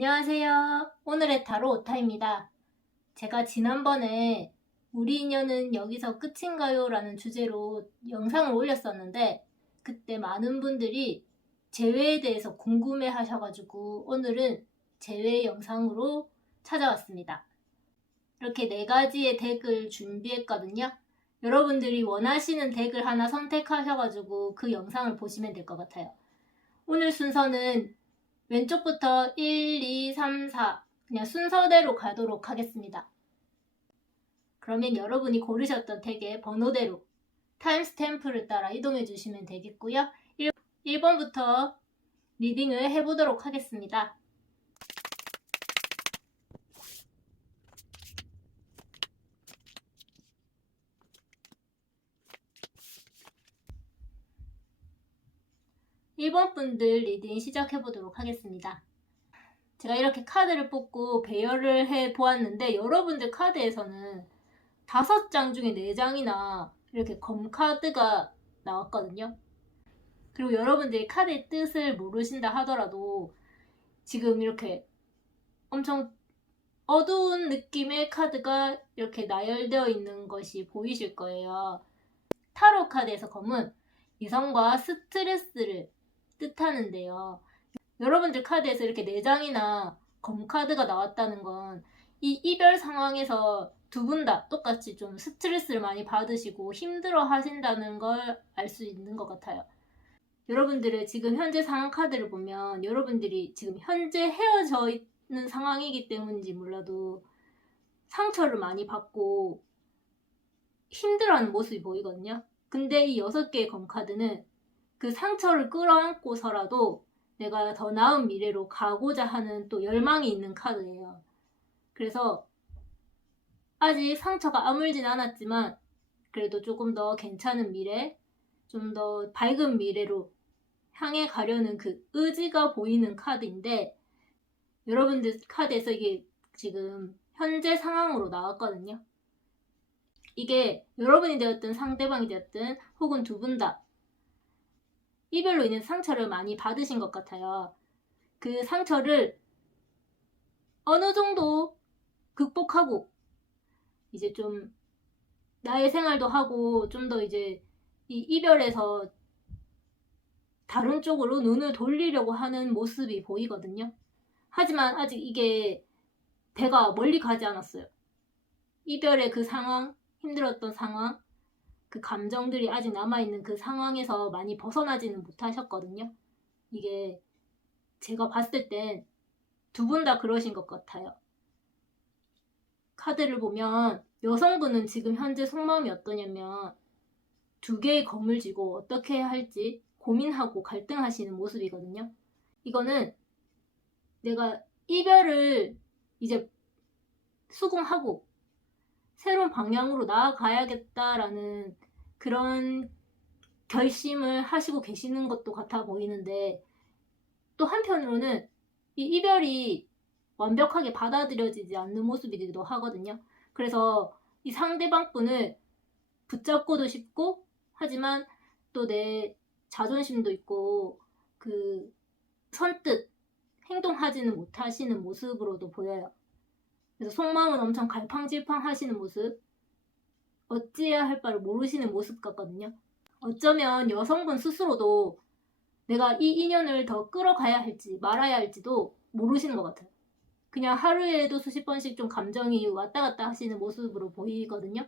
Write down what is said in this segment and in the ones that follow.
안녕하세요. 오늘의 타로 오타입니다. 제가 지난번에 우리 인연은 여기서 끝인가요? 라는 주제로 영상을 올렸었는데 그때 많은 분들이 재회에 대해서 궁금해 하셔가지고 오늘은 재회 영상으로 찾아왔습니다. 이렇게 4가지의 덱을 준비했거든요. 여러분들이 원하시는 덱을 하나 선택하셔가지고 그 영상을 보시면 될 것 같아요. 오늘 순서는 왼쪽부터 1, 2, 3, 4 그냥 순서대로 가도록 하겠습니다. 그러면 여러분이 고르셨던 덱의 번호대로 타임스탬프를 따라 이동해 주시면 되겠고요. 1번부터 리딩을 해보도록 하겠습니다. (1번) 분들 리딩 시작해 보도록 하겠습니다. 제가 이렇게 카드를 뽑고 배열을 해 보았는데 여러분들 카드에서는 5장 중에 4장이나 이렇게 검 카드가 나왔거든요. 그리고 여러분들이 카드의 뜻을 모르신다 하더라도 지금 이렇게 엄청 어두운 느낌의 카드가 이렇게 나열되어 있는 것이 보이실 거예요. 타로 카드에서 검은 이성과 스트레스를 뜻하는데요. 여러분들 카드에서 이렇게 4장이나 검 카드가 나왔다는 건 이 이별 상황에서 두 분 다 똑같이 좀 스트레스를 많이 받으시고 힘들어 하신다는 걸 알 수 있는 것 같아요. 여러분들의 지금 현재 상황 카드를 보면 여러분들이 지금 현재 헤어져 있는 상황이기 때문인지 몰라도 상처를 많이 받고 힘들어하는 모습이 보이거든요. 근데 이 6개의 검 카드는 그 상처를 끌어안고서라도 내가 더 나은 미래로 가고자 하는 또 열망이 있는 카드예요. 그래서 아직 상처가 아물진 않았지만 그래도 조금 더 괜찮은 미래, 좀 더 밝은 미래로 향해 가려는 그 의지가 보이는 카드인데 여러분들 카드에서 이게 지금 현재 상황으로 나왔거든요. 이게 여러분이 되었든 상대방이 되었든 혹은 두 분 다 이별로 인해 상처를 많이 받으신 것 같아요. 그 상처를 어느 정도 극복하고 이제 좀 나의 생활도 하고 좀 더 이제 이 이별에서 다른 쪽으로 눈을 돌리려고 하는 모습이 보이거든요. 하지만 아직 이게 배가 멀리 가지 않았어요. 이별의 그 상황, 힘들었던 상황, 그 감정들이 아직 남아있는 그 상황에서 많이 벗어나지는 못하셨거든요. 이게 제가 봤을 땐 두 분 다 그러신 것 같아요. 카드를 보면 여성분은 지금 현재 속마음이 어떠냐면 2개의 검을 쥐고 어떻게 해야 할지 고민하고 갈등하시는 모습이거든요. 이거는 내가 이별을 이제 수긍하고 새로운 방향으로 나아가야겠다라는 그런 결심을 하시고 계시는 것도 같아 보이는데 또 한편으로는 이 이별이 완벽하게 받아들여지지 않는 모습이기도 하거든요. 그래서 이 상대방 분을 붙잡고도 싶고 하지만 또 내 자존심도 있고 그 선뜻 행동하지는 못하시는 모습으로도 보여요. 그래서 속마음은 엄청 갈팡질팡 하시는 모습, 어찌해야 할 바를 모르시는 모습 같거든요. 어쩌면 여성분 스스로도 내가 이 인연을 더 끌어가야 할지 말아야 할지도 모르시는 것 같아요. 그냥 하루에도 수십 번씩 좀 감정이 왔다 갔다 하시는 모습으로 보이거든요.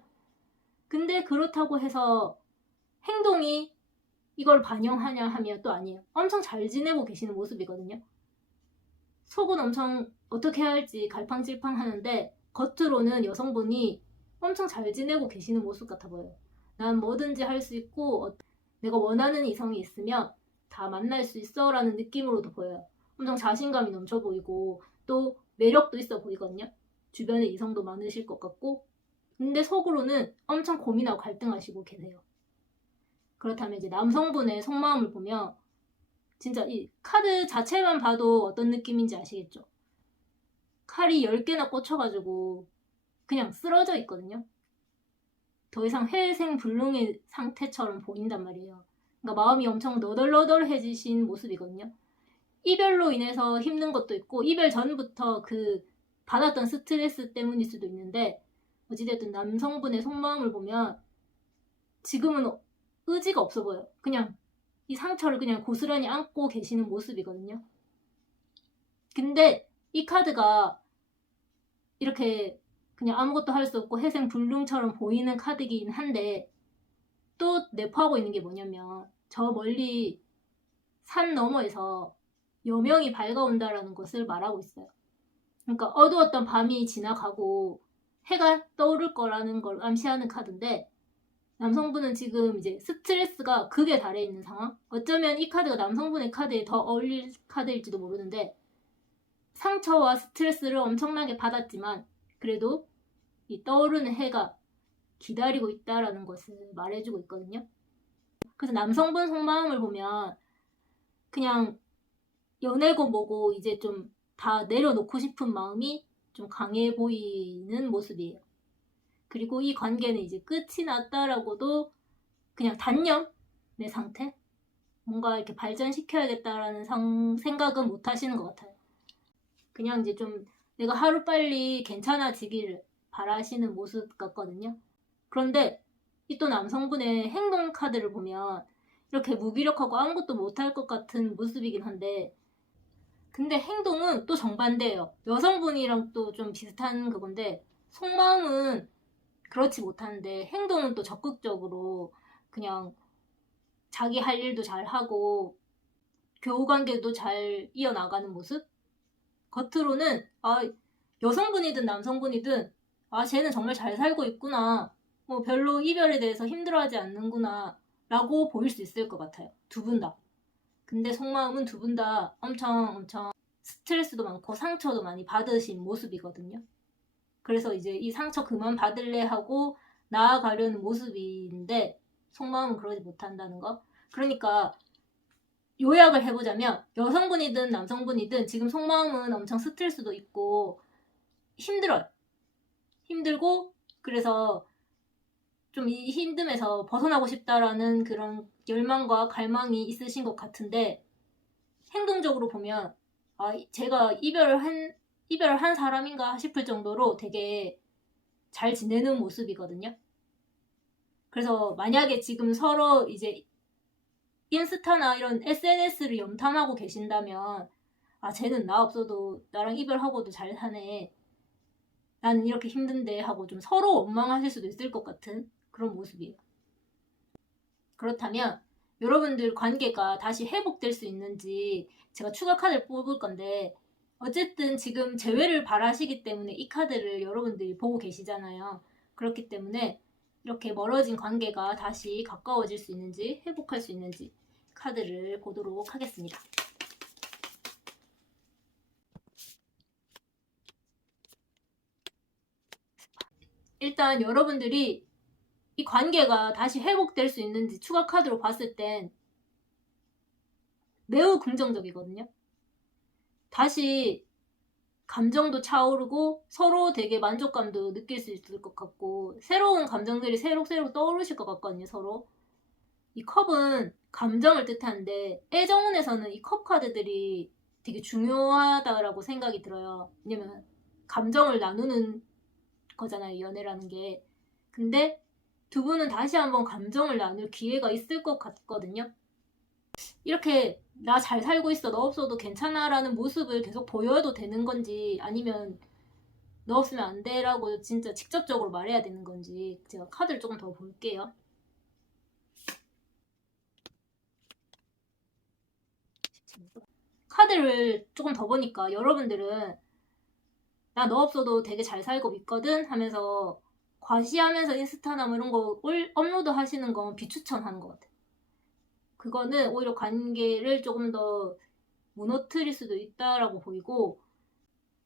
근데 그렇다고 해서 행동이 이걸 반영하냐 하면 또 아니에요. 엄청 잘 지내고 계시는 모습이거든요. 속은 엄청 어떻게 해야 할지 갈팡질팡 하는데 겉으로는 여성분이 엄청 잘 지내고 계시는 모습 같아 보여요. 난 뭐든지 할 수 있고 내가 원하는 이성이 있으면 다 만날 수 있어 라는 느낌으로도 보여요. 엄청 자신감이 넘쳐 보이고 또 매력도 있어 보이거든요. 주변에 이성도 많으실 것 같고 근데 속으로는 엄청 고민하고 갈등하시고 계세요. 그렇다면 이제 남성분의 속마음을 보면 진짜 이 카드 자체만 봐도 어떤 느낌인지 아시겠죠? 칼이 10개나 꽂혀가지고 그냥 쓰러져 있거든요. 더 이상 회생불능의 상태처럼 보인단 말이에요. 그러니까 마음이 엄청 너덜너덜해지신 모습이거든요. 이별로 인해서 힘든 것도 있고 이별 전부터 그 받았던 스트레스 때문일 수도 있는데 어찌됐든 남성분의 속마음을 보면 지금은 의지가 없어 보여요. 그냥 이 상처를 그냥 고스란히 안고 계시는 모습이거든요. 근데 이 카드가 이렇게 그냥 아무것도 할 수 없고 회생불능처럼 보이는 카드이긴 한데 또 내포하고 있는 게 뭐냐면 저 멀리 산 너머에서 여명이 밝아온다라는 것을 말하고 있어요. 그러니까 어두웠던 밤이 지나가고 해가 떠오를 거라는 걸 암시하는 카드인데 남성분은 지금 이제 스트레스가 극에 달해 있는 상황? 어쩌면 이 카드가 남성분의 카드에 더 어울릴 카드일지도 모르는데 상처와 스트레스를 엄청나게 받았지만 그래도 이 떠오르는 해가 기다리고 있다라는 것을 말해주고 있거든요. 그래서 남성분 속마음을 보면 그냥 연애고 뭐고 이제 좀 다 내려놓고 싶은 마음이 좀 강해 보이는 모습이에요. 그리고 이 관계는 이제 끝이 났다라고도 그냥 단념의 상태? 뭔가 이렇게 발전시켜야겠다라는 생각은 못 하시는 것 같아요. 그냥 이제 좀 내가 하루빨리 괜찮아지기를 바라시는 모습 같거든요. 그런데 이 또 남성분의 행동 카드를 보면 이렇게 무기력하고 아무것도 못할 것 같은 모습이긴 한데 근데 행동은 또 정반대예요. 여성분이랑 또 좀 비슷한 그건데 속마음은 그렇지 못한데 행동은 또 적극적으로 그냥 자기 할 일도 잘 하고 교우관계도 잘 이어나가는 모습? 겉으로는 여성분이든 남성분이든 쟤는 정말 잘 살고 있구나. 뭐 별로 이별에 대해서 힘들어하지 않는구나 라고 보일 수 있을 것 같아요. 두 분 다. 근데 속마음은 두 분 다 엄청 스트레스도 많고 상처도 많이 받으신 모습이거든요. 그래서 이제 이 상처 그만 받을래 하고 나아가려는 모습인데 속마음은 그러지 못한다는 거. 그러니까 요약을 해보자면 여성분이든 남성분이든 지금 속마음은 엄청 스트레스도 있고 힘들어요. 힘들고 그래서 좀 이 힘듦에서 벗어나고 싶다라는 그런 열망과 갈망이 있으신 것 같은데 행동적으로 보면 제가 이별을 한 사람인가 싶을 정도로 되게 잘 지내는 모습이거든요. 그래서 만약에 지금 서로 이제 인스타나 이런 SNS를 염탐하고 계신다면 쟤는 나 없어도 나랑 이별하고도 잘 사네. 나는 이렇게 힘든데 하고 좀 서로 원망하실 수도 있을 것 같은 그런 모습이에요. 그렇다면 여러분들 관계가 다시 회복될 수 있는지 제가 추가 카드를 뽑을 건데 어쨌든 지금 재회를 바라시기 때문에 이 카드를 여러분들이 보고 계시잖아요. 그렇기 때문에 이렇게 멀어진 관계가 다시 가까워질 수 있는지 회복할 수 있는지 카드를 보도록 하겠습니다. 일단 여러분들이 이 관계가 다시 회복될 수 있는지 추가 카드로 봤을 땐 매우 긍정적이거든요. 다시 감정도 차오르고 서로 되게 만족감도 느낄 수 있을 것 같고 새로운 감정들이 새록새록 떠오르실 것 같거든요. 서로 이 컵은 감정을 뜻하는데 애정운에서는 이 컵 카드들이 되게 중요하다라고 생각이 들어요. 왜냐면 감정을 나누는 거잖아요. 연애라는 게. 근데 두 분은 다시 한번 감정을 나눌 기회가 있을 것 같거든요. 이렇게 나 잘 살고 있어, 너 없어도 괜찮아 라는 모습을 계속 보여도 되는 건지 아니면 너 없으면 안 돼 라고 진짜 직접적으로 말해야 되는 건지 제가 카드를 조금 더 볼게요. 카드를 조금 더 보니까 여러분들은 나 너 없어도 되게 잘 살고 있거든 하면서 과시하면서 인스타나 뭐 이런 거 업로드 하시는 건 비추천하는 것 같아요. 그거는 오히려 관계를 조금 더 무너뜨릴 수도 있다라고 보이고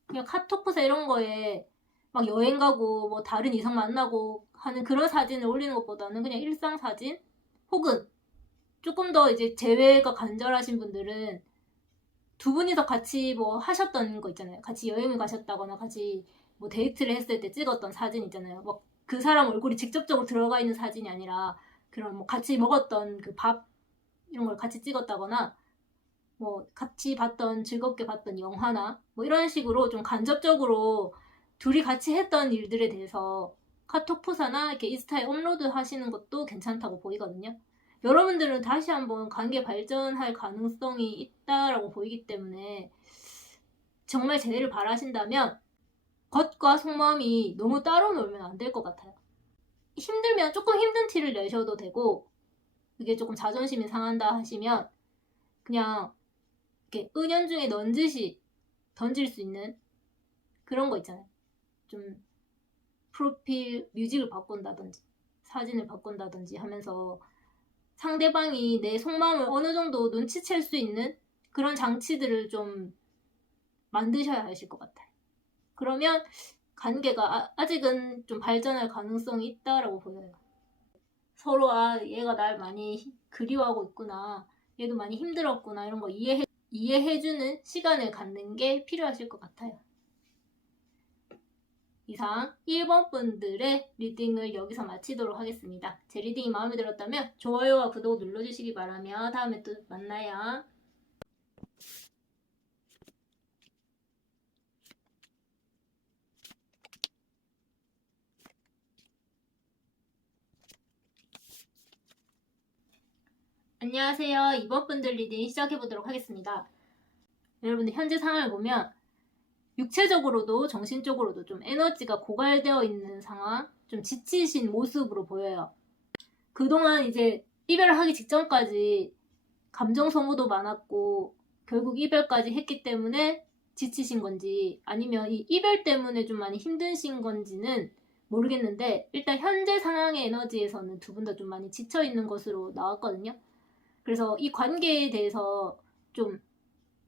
그냥 카톡부서 이런 거에 막 여행 가고 뭐 다른 이성 만나고 하는 그런 사진을 올리는 것보다는 그냥 일상 사진 혹은 조금 더 이제 재회가 간절하신 분들은 두 분이서 같이 뭐 하셨던 거 있잖아요. 같이 여행을 가셨다거나 같이 뭐 데이트를 했을 때 찍었던 사진 있잖아요. 뭐 그 사람 얼굴이 직접적으로 들어가 있는 사진이 아니라 그런 뭐 같이 먹었던 그 밥 이런 걸 같이 찍었다거나 뭐 같이 봤던 즐겁게 봤던 영화나 뭐 이런 식으로 좀 간접적으로 둘이 같이 했던 일들에 대해서 카톡 프사나 이렇게 인스타에 업로드 하시는 것도 괜찮다고 보이거든요. 여러분들은 다시 한번 관계 발전할 가능성이 있다라고 보이기 때문에 정말 재회를 바라신다면 겉과 속마음이 너무 따로 놀면 안 될 것 같아요. 힘들면 조금 힘든 티를 내셔도 되고, 그게 조금 자존심이 상한다 하시면 그냥 이렇게 은연중에 넌지시 던질 수 있는 그런 거 있잖아요. 좀 프로필 뮤직을 바꾼다든지 사진을 바꾼다든지 하면서 상대방이 내 속마음을 어느 정도 눈치챌 수 있는 그런 장치들을 좀 만드셔야 하실 것 같아요. 그러면 관계가 아직은 좀 발전할 가능성이 있다라고 보여요. 서로 얘가 날 많이 그리워하고 있구나, 얘도 많이 힘들었구나, 이런 거 이해해주는 시간을 갖는 게 필요하실 것 같아요. 이상 1번 분들의 리딩을 여기서 마치도록 하겠습니다. 제 리딩이 마음에 들었다면 좋아요와 구독 눌러주시기 바라며 다음에 또 만나요. 안녕하세요. 2번 분들 리딩 시작해보도록 하겠습니다. 여러분들 현재 상황을 보면 육체적으로도 정신적으로도 좀 에너지가 고갈되어 있는 상황, 좀 지치신 모습으로 보여요. 그동안 이제 이별을 하기 직전까지 감정 소모도 많았고 결국 이별까지 했기 때문에 지치신 건지 아니면 이 이별 때문에 좀 많이 힘드신 건지는 모르겠는데, 일단 현재 상황의 에너지에서는 두 분 다 좀 많이 지쳐있는 것으로 나왔거든요. 그래서 이 관계에 대해서 좀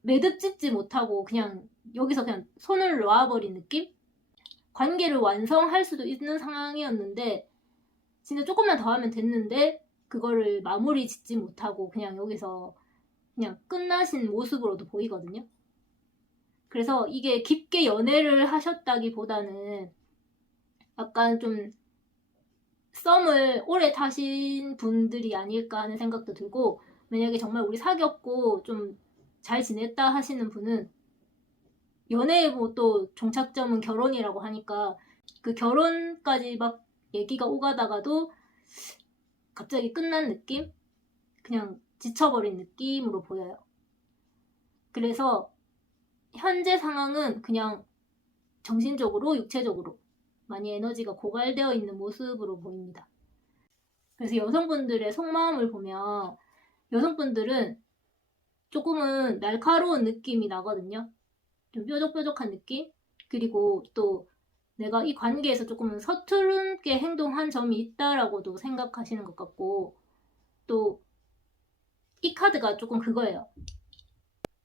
매듭 짓지 못하고 그냥 여기서 그냥 손을 놔버린 느낌? 관계를 완성할 수도 있는 상황이었는데 진짜 조금만 더 하면 됐는데 그거를 마무리 짓지 못하고 그냥 여기서 그냥 끝나신 모습으로도 보이거든요. 그래서 이게 깊게 연애를 하셨다기보다는 약간 좀 썸을 오래 타신 분들이 아닐까 하는 생각도 들고, 만약에 정말 우리 사귀었고 좀 잘 지냈다 하시는 분은 연애의 뭐 또 종착점은 결혼이라고 하니까 그 결혼까지 막 얘기가 오가다가도 갑자기 끝난 느낌? 그냥 지쳐버린 느낌으로 보여요. 그래서 현재 상황은 그냥 정신적으로 육체적으로 많이 에너지가 고갈되어 있는 모습으로 보입니다. 그래서 여성분들의 속마음을 보면 여성분들은 조금은 날카로운 느낌이 나거든요. 좀 뾰족뾰족한 느낌? 그리고 또 내가 이 관계에서 조금은 서투르게 행동한 점이 있다라고도 생각하시는 것 같고, 또 이 카드가 조금 그거예요.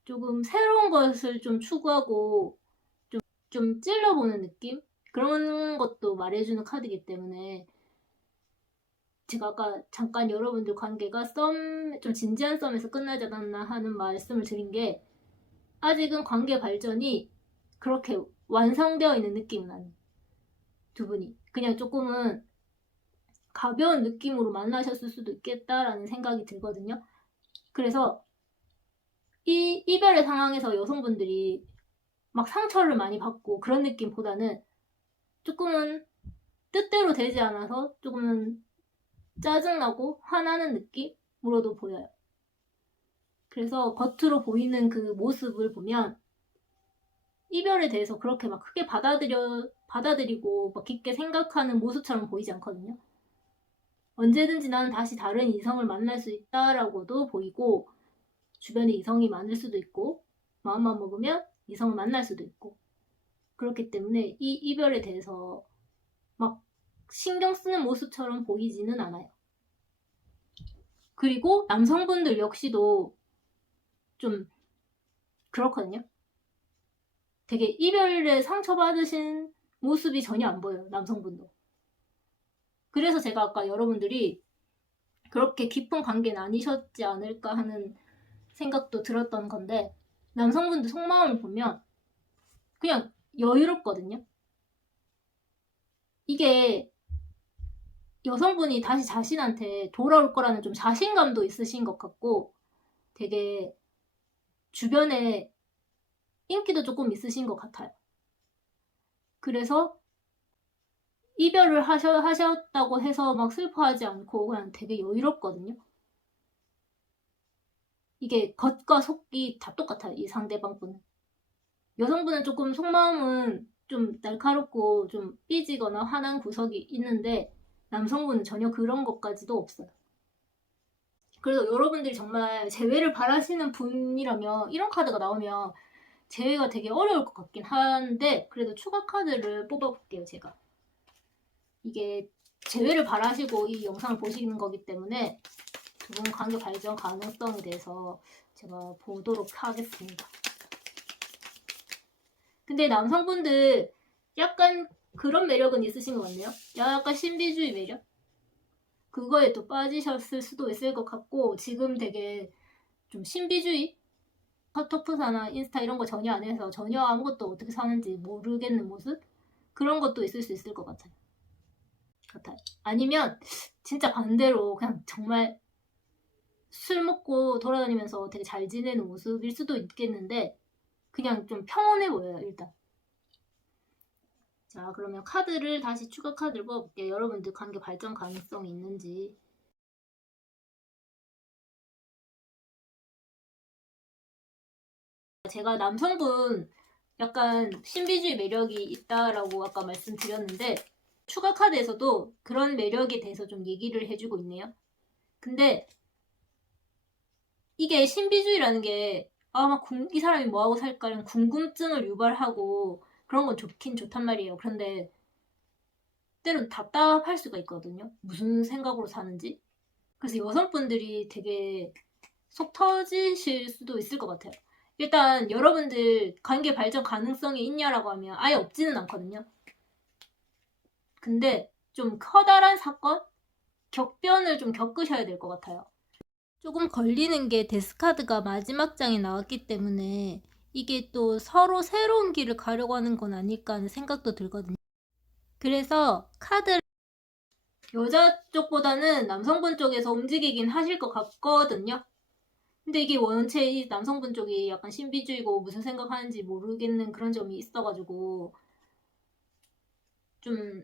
조금 새로운 것을 좀 추구하고 좀 찔러보는 느낌? 그런 것도 말해주는 카드이기 때문에 제가 아까 잠깐 여러분들 관계가 좀 진지한 썸에서 끝나지 않았나 하는 말씀을 드린 게, 아직은 관계 발전이 그렇게 완성되어 있는 느낌은 아니에요. 두 분이 그냥 조금은 가벼운 느낌으로 만나셨을 수도 있겠다라는 생각이 들거든요. 그래서 이 이별의 상황에서 여성분들이 막 상처를 많이 받고 그런 느낌보다는 조금은 뜻대로 되지 않아서 조금은 짜증나고 화나는 느낌으로도 보여요. 그래서 겉으로 보이는 그 모습을 보면 이별에 대해서 그렇게 막 크게 받아들이고 막 깊게 생각하는 모습처럼 보이지 않거든요. 언제든지 나는 다시 다른 이성을 만날 수 있다라고도 보이고, 주변에 이성이 많을 수도 있고 마음만 먹으면 이성을 만날 수도 있고, 그렇기 때문에 이 이별에 대해서 막 신경 쓰는 모습처럼 보이지는 않아요. 그리고 남성분들 역시도 좀 그렇거든요. 되게 이별에 상처받으신 모습이 전혀 안 보여요, 남성분도. 그래서 제가 아까 여러분들이 그렇게 깊은 관계는 아니셨지 않을까 하는 생각도 들었던 건데, 남성분들 속마음을 보면 그냥 여유롭거든요. 이게 여성분이 다시 자신한테 돌아올 거라는 좀 자신감도 있으신 것 같고, 되게 주변에 인기도 조금 있으신 것 같아요. 그래서 이별을 하셨다고 해서 막 슬퍼하지 않고 그냥 되게 여유롭거든요. 이게 겉과 속이 다 똑같아요. 이 상대방분은. 여성분은 조금 속마음은 좀 날카롭고 좀 삐지거나 화난 구석이 있는데 남성분은 전혀 그런 것까지도 없어요. 그래서 여러분들이 정말 재회를 바라시는 분이라면 이런 카드가 나오면 재회가 되게 어려울 것 같긴 한데 그래도 추가 카드를 뽑아볼게요. 제가 이게 재회를 바라시고 이 영상을 보시는 거기 때문에 두 분 관계 발전 가능성에 대해서 제가 보도록 하겠습니다. 근데 남성분들 약간 그런 매력은 있으신 것 같네요. 약간 신비주의 매력? 그거에 또 빠지셨을 수도 있을 것 같고 지금 되게 좀 신비주의? 카톡프사나 인스타 이런 거 전혀 안 해서 전혀 아무것도 어떻게 사는지 모르겠는 모습? 그런 것도 있을 수 있을 것 같아요. 아니면 진짜 반대로 그냥 정말 술 먹고 돌아다니면서 되게 잘 지내는 모습일 수도 있겠는데 그냥 좀 평온해 보여요. 일단 자 그러면 카드를 다시 추가 카드를 뽑아볼게요. 여러분들 관계 발전 가능성이 있는지. 제가 남성분 약간 신비주의 매력이 있다라고 아까 말씀드렸는데 추가 카드에서도 그런 매력에 대해서 좀 얘기를 해주고 있네요. 근데 이게 신비주의라는 게 막 이 사람이 뭐하고 살까라는 궁금증을 유발하고 그런 건 좋긴 좋단 말이에요. 그런데 때론 답답할 수가 있거든요. 무슨 생각으로 사는지. 그래서 여성분들이 되게 속 터지실 수도 있을 것 같아요. 일단 여러분들 관계 발전 가능성이 있냐라고 하면 아예 없지는 않거든요. 근데 좀 커다란 사건? 격변을 좀 겪으셔야 될 것 같아요. 조금 걸리는 게 데스카드가 마지막 장에 나왔기 때문에 이게 또 서로 새로운 길을 가려고 하는 건 아닐까 하는 생각도 들거든요. 그래서 카드 여자 쪽보다는 남성분 쪽에서 움직이긴 하실 것 같거든요. 근데 이게 원체 이 남성분 쪽이 약간 신비주의고 무슨 생각하는지 모르겠는 그런 점이 있어가지고 좀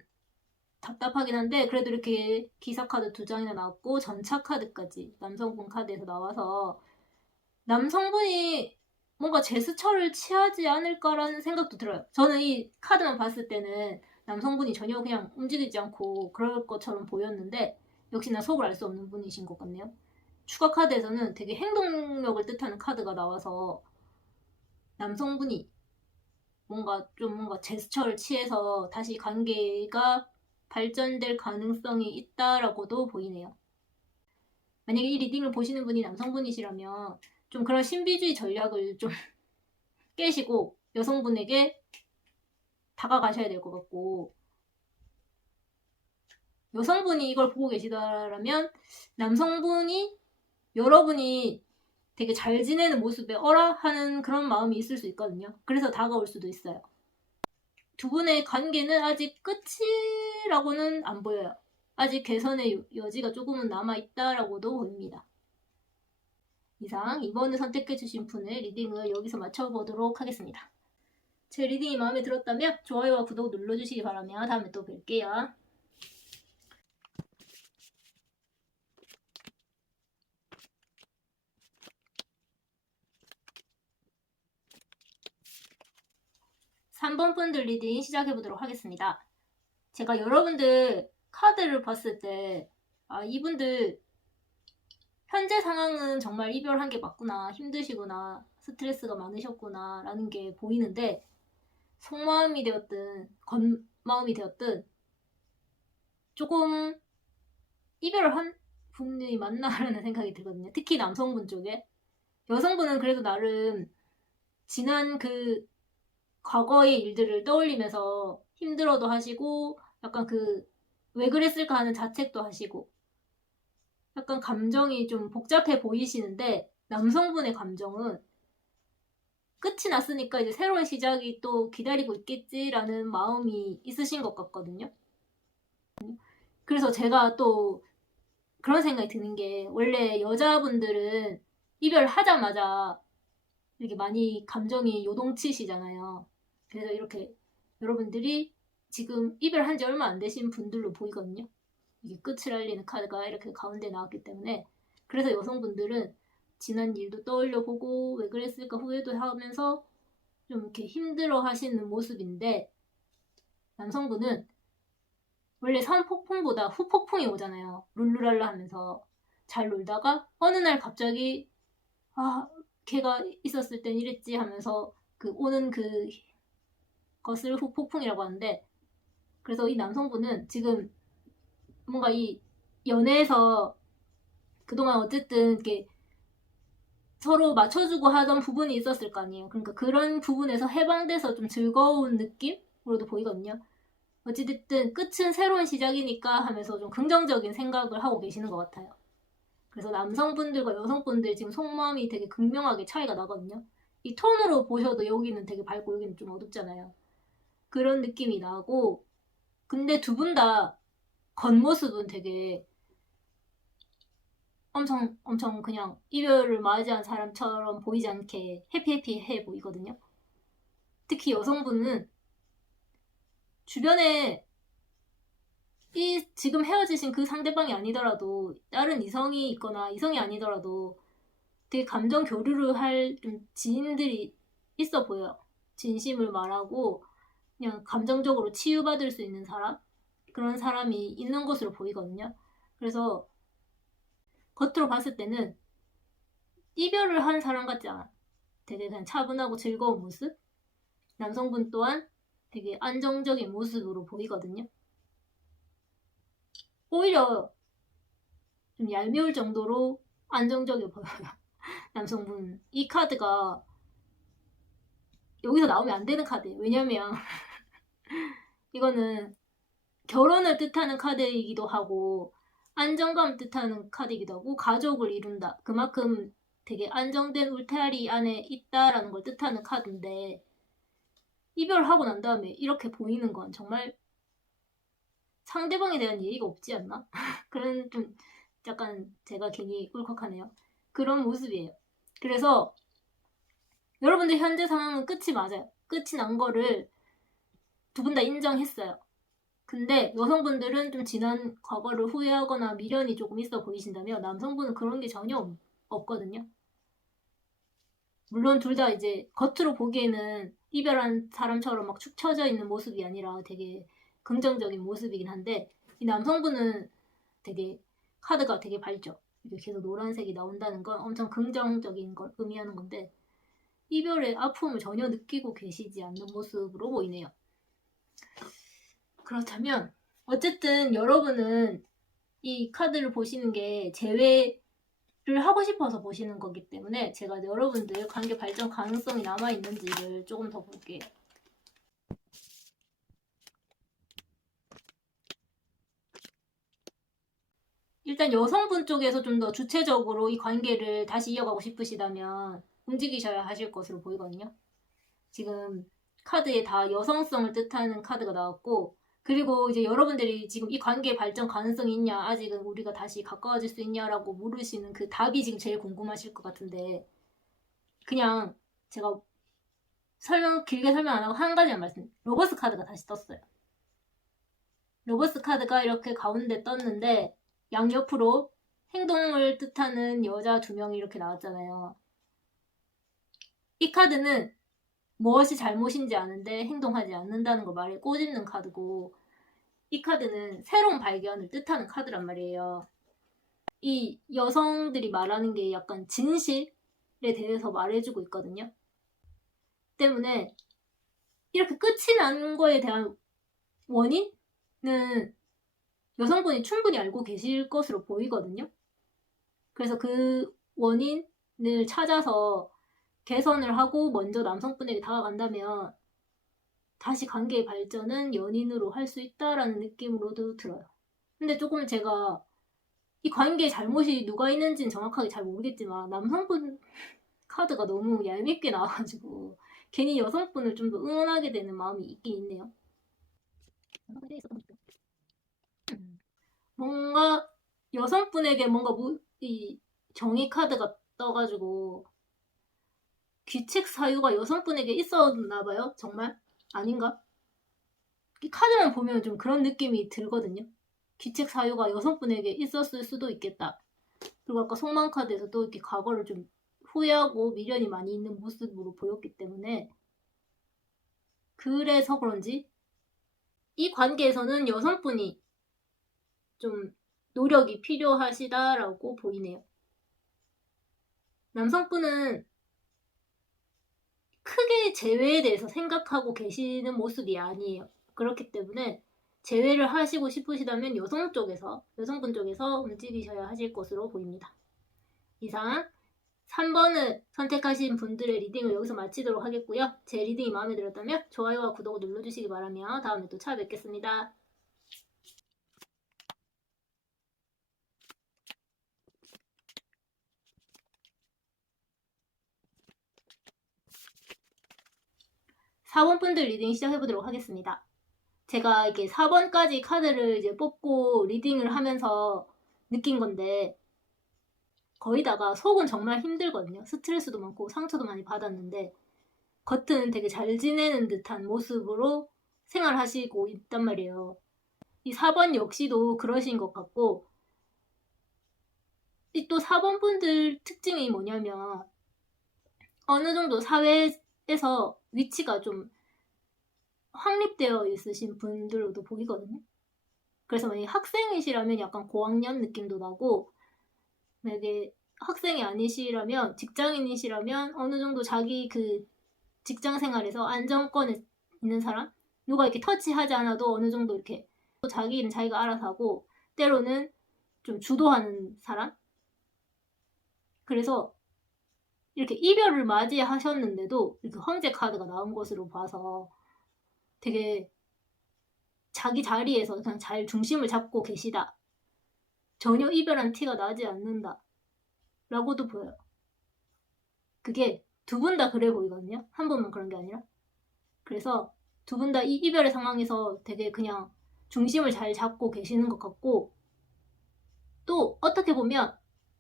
답답하긴 한데 그래도 이렇게 기사카드 2장이나 나왔고 전차 카드까지 남성분 카드에서 나와서 남성분이 뭔가 제스처를 취하지 않을까라는 생각도 들어요. 저는 이 카드만 봤을 때는 남성분이 전혀 그냥 움직이지 않고 그럴 것처럼 보였는데 역시나 속을 알 수 없는 분이신 것 같네요. 추가 카드에서는 되게 행동력을 뜻하는 카드가 나와서 남성분이 뭔가 제스처를 취해서 다시 관계가 발전될 가능성이 있다라고도 보이네요. 만약에 이 리딩을 보시는 분이 남성분이시라면 좀 그런 신비주의 전략을 좀 깨시고 여성분에게 다가가셔야 될 것 같고 여성분이 이걸 보고 계시다라면 남성분이 여러분이 되게 잘 지내는 모습에 어라 하는 그런 마음이 있을 수 있거든요. 그래서 다가올 수도 있어요. 두 분의 관계는 아직 끝이라고는 안 보여요. 아직 개선의 여지가 조금은 남아있다라고도 보입니다. 이상 2번을 선택해주신 분의 리딩을 여기서 마쳐보도록 하겠습니다. 제 리딩이 마음에 들었다면 좋아요와 구독 눌러주시기 바라며 다음에 또 뵐게요. (3번) 분들 리딩 시작해보도록 하겠습니다. 제가 여러분들 카드를 봤을 때 이분들 현재 상황은 정말 이별한 게 맞구나, 힘드시구나, 스트레스가 많으셨구나 라는 게 보이는데 속마음이 되었든 겉마음이 되었든 조금 이별을 한 분이 맞나라는 생각이 들거든요. 특히 남성분 쪽에. 여성분은 그래도 나름 지난 그 과거의 일들을 떠올리면서 힘들어도 하시고 약간 왜 그랬을까 하는 자책도 하시고 약간 감정이 좀 복잡해 보이시는데 남성분의 감정은 끝이 났으니까 이제 새로운 시작이 또 기다리고 있겠지라는 마음이 있으신 것 같거든요. 그래서 제가 또 그런 생각이 드는 게 원래 여자분들은 이별하자마자 이렇게 많이 감정이 요동치시잖아요. 그래서 이렇게 여러분들이 지금 이별한 지 얼마 안 되신 분들로 보이거든요. 이게 끝을 알리는 카드가 이렇게 가운데 나왔기 때문에, 그래서 여성분들은 지난 일도 떠올려 보고 왜 그랬을까 후회도 하면서 좀 이렇게 힘들어 하시는 모습인데, 남성분은 원래 선폭풍보다 후폭풍이 오잖아요. 룰루랄라 하면서 잘 놀다가 어느 날 갑자기 걔가 있었을 땐 이랬지 하면서 그 오는 그 것을 후폭풍이라고 하는데, 그래서 이 남성분은 지금 뭔가 이 연애에서 그동안 어쨌든 이렇게 서로 맞춰주고 하던 부분이 있었을 거 아니에요. 그러니까 그런 부분에서 해방돼서 좀 즐거운 느낌으로도 보이거든요. 어찌됐든 끝은 새로운 시작이니까 하면서 좀 긍정적인 생각을 하고 계시는 것 같아요. 그래서 남성분들과 여성분들 지금 속마음이 되게 극명하게 차이가 나거든요. 이 톤으로 보셔도 여기는 되게 밝고 여기는 좀 어둡잖아요. 그런 느낌이 나고, 근데 두 분 다 겉모습은 되게 엄청 그냥 이별을 맞이한 사람처럼 보이지 않게 해피해피해 보이거든요. 특히 여성분은 주변에 이 지금 헤어지신 그 상대방이 아니더라도 다른 이성이 있거나 이성이 아니더라도 되게 감정 교류를 할 좀 지인들이 있어 보여요. 진심을 말하고 그냥 감정적으로 치유받을 수 있는 사람, 그런 사람이 있는 것으로 보이거든요. 그래서 겉으로 봤을 때는 이별을 한 사람 같지 않아. 되게 그냥 차분하고 즐거운 모습? 남성분 또한 되게 안정적인 모습으로 보이거든요. 오히려 좀 얄미울 정도로 안정적이어 보여요. 남성분. 이 카드가 여기서 나오면 안 되는 카드예요. 왜냐면 이거는 결혼을 뜻하는 카드이기도 하고 안정감 뜻하는 카드이기도 하고 가족을 이룬다. 그만큼 되게 안정된 울타리 안에 있다라는 걸 뜻하는 카드인데, 이별하고 난 다음에 이렇게 보이는 건 정말 상대방에 대한 예의가 없지 않나? 그런 좀 약간 제가 괜히 울컥하네요. 그런 모습이에요. 그래서 여러분들 현재 상황은 끝이 맞아요. 끝이 난 거를 두 분 다 인정했어요. 근데 여성분들은 좀 지난 과거를 후회하거나 미련이 조금 있어 보이신다면 남성분은 그런 게 전혀 없거든요. 물론 둘 다 이제 겉으로 보기에는 이별한 사람처럼 막 축 처져 있는 모습이 아니라 되게 긍정적인 모습이긴 한데, 이 남성분은 되게 카드가 되게 밝죠. 이렇게 계속 노란색이 나온다는 건 엄청 긍정적인 걸 의미하는 건데, 이별의 아픔을 전혀 느끼고 계시지 않는 모습으로 보이네요. 그렇다면 어쨌든 여러분은 이 카드를 보시는 게 재회를 하고 싶어서 보시는 거기 때문에 제가 여러분들 관계 발전 가능성이 남아있는지를 조금 더 볼게요. 일단 여성분 쪽에서 좀 더 주체적으로 이 관계를 다시 이어가고 싶으시다면 움직이셔야 하실 것으로 보이거든요. 지금 카드에 다 여성성을 뜻하는 카드가 나왔고, 그리고 이제 여러분들이 지금 이 관계 발전 가능성이 있냐, 아직은 우리가 다시 가까워질 수 있냐라고 물으시는 그 답이 지금 제일 궁금하실 것 같은데, 그냥 제가 길게 설명 안 하고 한 가지만 말씀. 로버스 카드가 다시 떴어요. 로버스 카드가 이렇게 가운데 떴는데 양옆으로 행동을 뜻하는 여자 두 명이 이렇게 나왔잖아요. 이 카드는 무엇이 잘못인지 아는데 행동하지 않는다는 걸 말에 꼬집는 카드고, 이 카드는 새로운 발견을 뜻하는 카드란 말이에요. 이 여성들이 말하는 게 약간 진실에 대해서 말해주고 있거든요. 때문에 이렇게 끝이 난 거에 대한 원인은 여성분이 충분히 알고 계실 것으로 보이거든요. 그래서 그 원인을 찾아서 개선을 하고 먼저 남성분에게 다가간다면 다시 관계의 발전은 연인으로 할 수 있다라는 느낌으로도 들어요. 근데 조금 제가 이 관계에 잘못이 누가 있는지는 정확하게 잘 모르겠지만 남성분 카드가 너무 얄밉게 나와가지고 괜히 여성분을 좀 더 응원하게 되는 마음이 있긴 있네요. 뭔가 여성분에게 뭔가 이 정의 카드가 떠가지고 귀책 사유가 여성분에게 있었나 봐요. 정말? 아닌가? 이 카드만 보면 좀 그런 느낌이 들거든요. 귀책 사유가 여성분에게 있었을 수도 있겠다. 그리고 아까 속마음 카드에서도 이렇게 과거를 좀 후회하고 미련이 많이 있는 모습으로 보였기 때문에, 그래서 그런지 이 관계에서는 여성분이 좀 노력이 필요하시다라고 보이네요. 남성분은 크게 재회에 대해서 생각하고 계시는 모습이 아니에요. 그렇기 때문에 재회를 하시고 싶으시다면 여성분 쪽에서 움직이셔야 하실 것으로 보입니다. 이상 3번을 선택하신 분들의 리딩을 여기서 마치도록 하겠고요. 제 리딩이 마음에 들었다면 좋아요와 구독을 눌러주시기 바라며 다음에 또 찾아뵙겠습니다. (4번) 분들 리딩 시작해보도록 하겠습니다. 제가 이렇게 4번까지 카드를 이제 뽑고 리딩을 하면서 느낀 건데, 거의다가 속은 정말 힘들거든요. 스트레스도 많고 상처도 많이 받았는데 겉은 되게 잘 지내는 듯한 모습으로 생활하시고 있단 말이에요. 이 4번 역시도 그러신 것 같고, 이 또 4번 분들 특징이 뭐냐면 어느 정도 사회에서 위치가 좀 확립되어 있으신 분들로도 보이거든요. 그래서 만약에 학생이시라면 약간 고학년 느낌도 나고, 만약에 학생이 아니시라면 직장인이시라면 어느 정도 자기 그 직장 생활에서 안정권에 있는 사람, 누가 이렇게 터치하지 않아도 어느 정도 이렇게 자기 일은 자기가 알아서 하고 때로는 좀 주도하는 사람. 그래서 이렇게 이별을 맞이하셨는데도 이렇게 황제 카드가 나온 것으로 봐서 되게 자기 자리에서 그냥 잘 중심을 잡고 계시다. 전혀 이별한 티가 나지 않는다. 라고도 보여요. 그게 두 분 다 그래 보이거든요. 한 분만 그런 게 아니라. 그래서 두 분 다 이 이별의 상황에서 되게 그냥 중심을 잘 잡고 계시는 것 같고, 또 어떻게 보면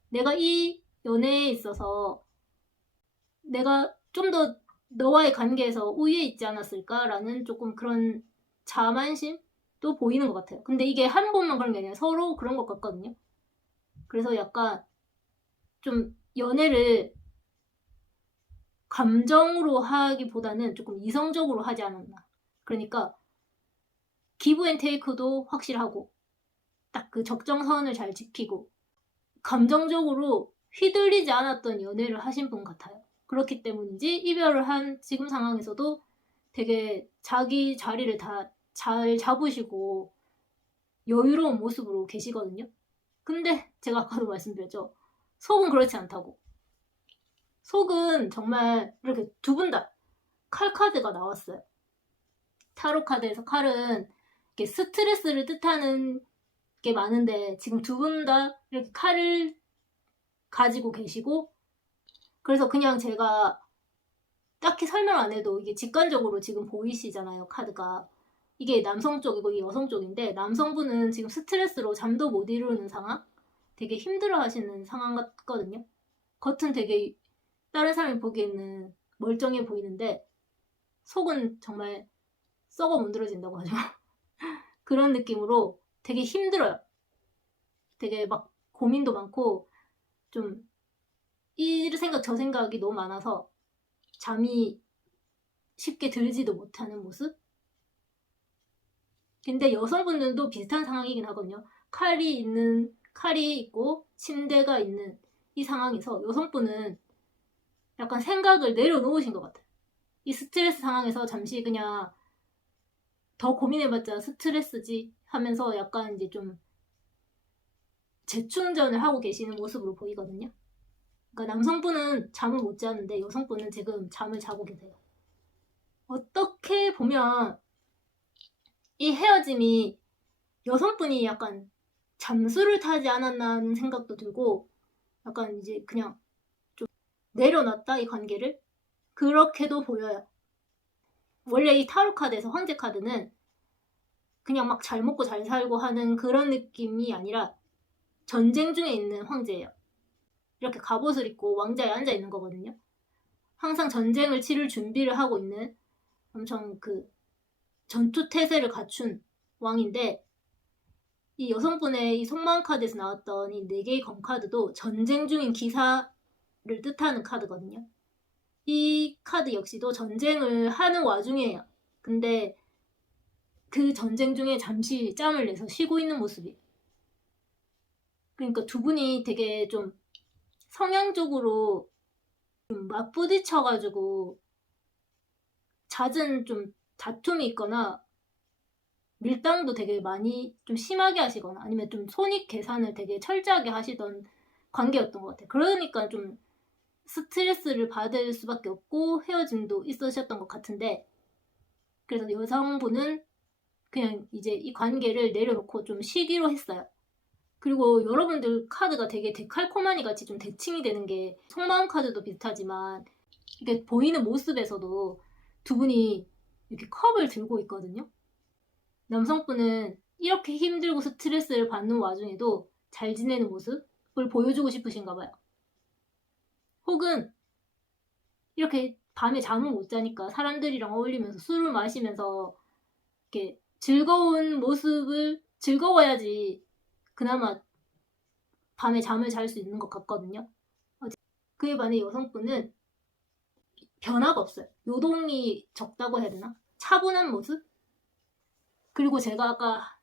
내가 이 연애에 있어서 내가 좀 더 너와의 관계에서 우위에 있지 않았을까라는 조금 그런 자만심도 보이는 것 같아요. 근데 이게 한 번만 그런 게 아니라 서로 그런 것 같거든요. 그래서 약간 좀 연애를 감정으로 하기보다는 조금 이성적으로 하지 않았나. 그러니까 기브 앤 테이크도 확실하고 딱 그 적정선을 잘 지키고 감정적으로 휘둘리지 않았던 연애를 하신 분 같아요. 그렇기 때문인지 이별을 한 지금 상황에서도 되게 자기 자리를 다 잘 잡으시고 여유로운 모습으로 계시거든요. 근데 제가 아까도 말씀드렸죠. 속은 그렇지 않다고. 속은 정말 이렇게 두 분 다 칼 카드가 나왔어요. 타로 카드에서 칼은 이렇게 스트레스를 뜻하는 게 많은데 지금 두 분 다 이렇게 칼을 가지고 계시고, 그래서 그냥 제가 딱히 설명 안 해도 이게 직관적으로 지금 보이시잖아요. 카드가 이게 남성 쪽이고 이게 여성 쪽인데, 남성분은 지금 스트레스로 잠도 못 이루는 상황, 되게 힘들어 하시는 상황 같거든요. 겉은 되게 다른 사람이 보기에는 멀쩡해 보이는데 속은 정말 썩어 문드러진다고 하죠. 그런 느낌으로 되게 힘들어요. 되게 막 고민도 많고 좀 이 생각 저 생각이 너무 많아서 잠이 쉽게 들지도 못하는 모습? 근데 여성분들도 비슷한 상황이긴 하거든요. 칼이 있고 침대가 있는 이 상황에서 여성분은 약간 생각을 내려놓으신 것 같아요. 이 스트레스 상황에서 잠시 그냥 더 고민해봤자 스트레스지 하면서 약간 이제 좀 재충전을 하고 계시는 모습으로 보이거든요. 그러니까 남성분은 잠을 못 자는데 여성분은 지금 잠을 자고 계세요. 어떻게 보면 이 헤어짐이 여성분이 약간 잠수를 타지 않았나는 생각도 들고, 약간 이제 그냥 좀 내려놨다 이 관계를, 그렇게도 보여요. 원래 이 타로 카드에서 황제 카드는 그냥 막 잘 먹고 잘 살고 하는 그런 느낌이 아니라 전쟁 중에 있는 황제예요. 이렇게 갑옷을 입고 왕자에 앉아 있는 거거든요. 항상 전쟁을 치를 준비를 하고 있는 엄청 그 전투 태세를 갖춘 왕인데, 이 여성분의 이 속마음 카드에서 나왔던 이 4개의 검카드도 전쟁 중인 기사를 뜻하는 카드거든요. 이 카드 역시도 전쟁을 하는 와중이에요. 근데 그 전쟁 중에 잠시 짬을 내서 쉬고 있는 모습이. 그러니까 두 분이 되게 좀 성향적으로 좀 맞부딪혀가지고 잦은 좀 다툼이 있거나 밀당도 되게 많이 좀 심하게 하시거나 아니면 좀 손익 계산을 되게 철저하게 하시던 관계였던 것 같아요. 그러니까 좀 스트레스를 받을 수밖에 없고 헤어짐도 있으셨던 것 같은데, 그래서 여성분은 그냥 이제 이 관계를 내려놓고 좀 쉬기로 했어요. 그리고 여러분들 카드가 되게 데칼코마니 같이 좀 대칭이 되는 게, 속마음 카드도 비슷하지만 이게 보이는 모습에서도 두 분이 이렇게 컵을 들고 있거든요. 남성분은 이렇게 힘들고 스트레스를 받는 와중에도 잘 지내는 모습을 보여주고 싶으신가 봐요. 혹은 이렇게 밤에 잠을 못 자니까 사람들이랑 어울리면서 술을 마시면서 이렇게 즐거운 모습을, 즐거워야지 그나마 밤에 잠을 잘 수 있는 것 같거든요. 그에 반해 여성분은 변화가 없어요. 요동이 적다고 해야 되나? 차분한 모습? 그리고 제가 아까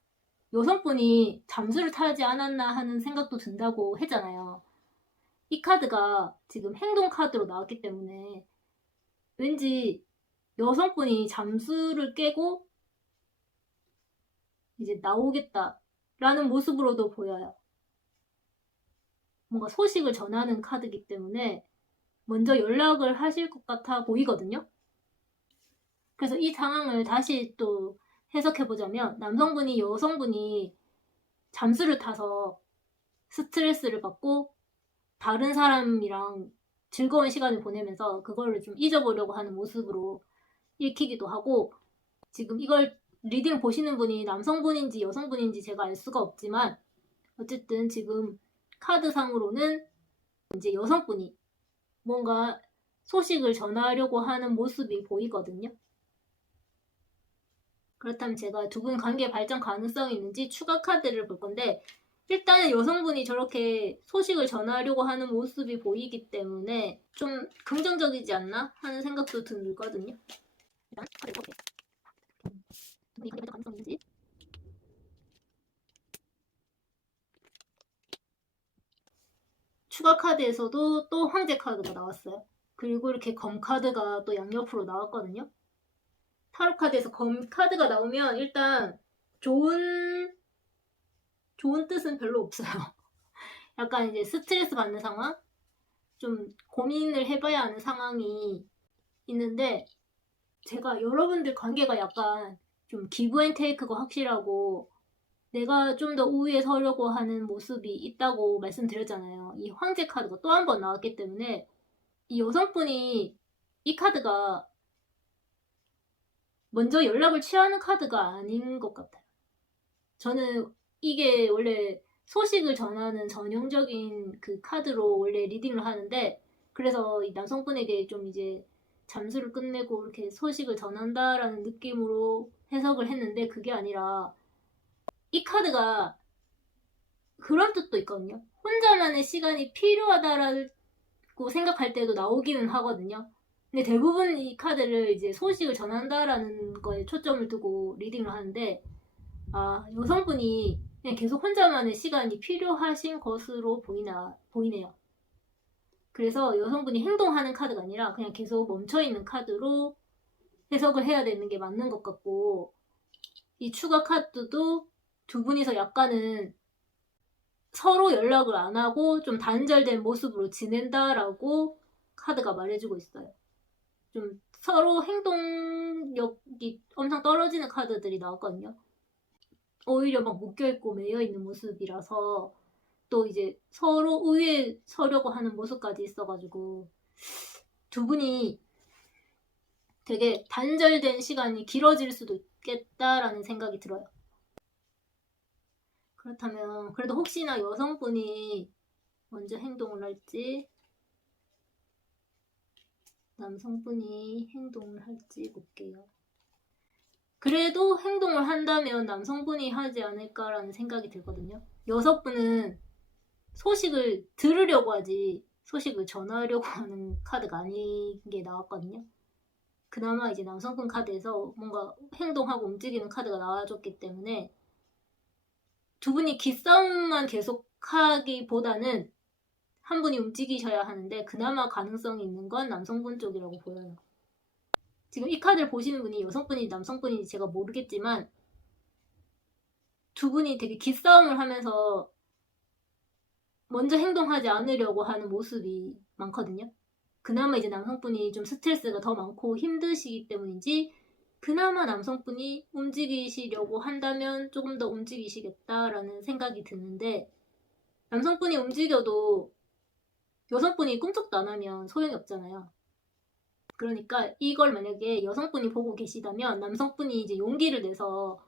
여성분이 잠수를 타지 않았나 하는 생각도 든다고 했잖아요. 이 카드가 지금 행동 카드로 나왔기 때문에 왠지 여성분이 잠수를 깨고 이제 나오겠다라는 모습으로도 보여요. 뭔가 소식을 전하는 카드이기 때문에 먼저 연락을 하실 것 같아 보이거든요. 그래서 이 상황을 다시 또 해석해보자면, 남성분이 여성분이 잠수를 타서 스트레스를 받고 다른 사람이랑 즐거운 시간을 보내면서 그거를 좀 잊어보려고 하는 모습으로 읽히기도 하고, 지금 이걸 리딩 보시는 분이 남성분인지 여성분인지 제가 알 수가 없지만 어쨌든 지금 카드상으로는 이제 여성분이 뭔가 소식을 전하려고 하는 모습이 보이거든요. 그렇다면 제가 두 분 관계 발전 가능성이 있는지 추가 카드를 볼 건데, 일단은 여성분이 저렇게 소식을 전하려고 하는 모습이 보이기 때문에 좀 긍정적이지 않나 하는 생각도 들거든요. 일단 카드 읽어볼게요. 두 분이 관계 발전 가능성이 있는지. 추가 카드에서도 또 황제 카드가 나왔어요. 그리고 이렇게 검 카드가 또 양옆으로 나왔거든요. 타로 카드에서 검 카드가 나오면 일단 좋은 뜻은 별로 없어요. 약간 이제 스트레스 받는 상황, 좀 고민을 해봐야 하는 상황이 있는데, 제가 여러분들 관계가 약간 좀 기브 앤 테이크가 확실하고 내가 좀 더 우위에 서려고 하는 모습이 있다고 말씀드렸잖아요. 이 황제 카드가 또 한 번 나왔기 때문에 이 여성분이 이 카드가 먼저 연락을 취하는 카드가 아닌 것 같아요. 저는 이게 원래 소식을 전하는 전형적인 그 카드로 원래 리딩을 하는데, 그래서 이 남성분에게 좀 이제 잠수를 끝내고 이렇게 소식을 전한다라는 느낌으로 해석을 했는데, 그게 아니라 이 카드가 그런 뜻도 있거든요. 혼자만의 시간이 필요하다라고 생각할 때도 나오기는 하거든요. 근데 대부분 이 카드를 이제 소식을 전한다라는 거에 초점을 두고 리딩을 하는데, 여성분이 그냥 계속 혼자만의 시간이 필요하신 것으로 보이네요. 그래서 여성분이 행동하는 카드가 아니라 그냥 계속 멈춰있는 카드로 해석을 해야 되는 게 맞는 것 같고, 이 추가 카드도 두 분이서 약간은 서로 연락을 안 하고 좀 단절된 모습으로 지낸다라고 카드가 말해주고 있어요. 좀 서로 행동력이 엄청 떨어지는 카드들이 나왔거든요. 오히려 막 묶여있고 매여있는 모습이라서 또 이제 서로 우위에 서려고 하는 모습까지 있어가지고 두 분이 되게 단절된 시간이 길어질 수도 있겠다라는 생각이 들어요. 그렇다면 그래도 혹시나 여성분이 먼저 행동을 할지, 남성분이 행동을 할지 볼게요. 그래도 행동을 한다면 남성분이 하지 않을까라는 생각이 들거든요. 여성분은 소식을 들으려고 하지 소식을 전하려고 하는 카드가 아닌 게 나왔거든요. 그나마 이제 남성분 카드에서 뭔가 행동하고 움직이는 카드가 나와줬기 때문에 두 분이 기싸움만 계속하기보다는 한 분이 움직이셔야 하는데 그나마 가능성이 있는 건 남성분 쪽이라고 보여요. 지금 이 카드를 보시는 분이 여성분인지 남성분인지 제가 모르겠지만 두 분이 되게 기싸움을 하면서 먼저 행동하지 않으려고 하는 모습이 많거든요. 그나마 이제 남성분이 좀 스트레스가 더 많고 힘드시기 때문인지 그나마 남성분이 움직이시려고 한다면 조금 더 움직이시겠다라는 생각이 드는데 남성분이 움직여도 여성분이 꿈쩍도 안 하면 소용이 없잖아요. 그러니까 이걸 만약에 여성분이 보고 계시다면 남성분이 이제 용기를 내서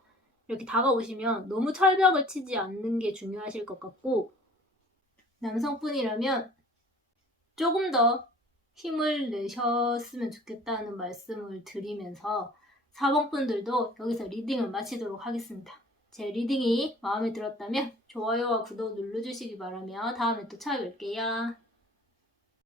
이렇게 다가오시면 너무 철벽을 치지 않는 게 중요하실 것 같고 남성분이라면 조금 더 힘을 내셨으면 좋겠다는 말씀을 드리면서 4번분들도 여기서 리딩을 마치도록 하겠습니다. 제 리딩이 마음에 들었다면 좋아요와 구독 눌러주시기 바라며 다음에 또 찾아뵐게요.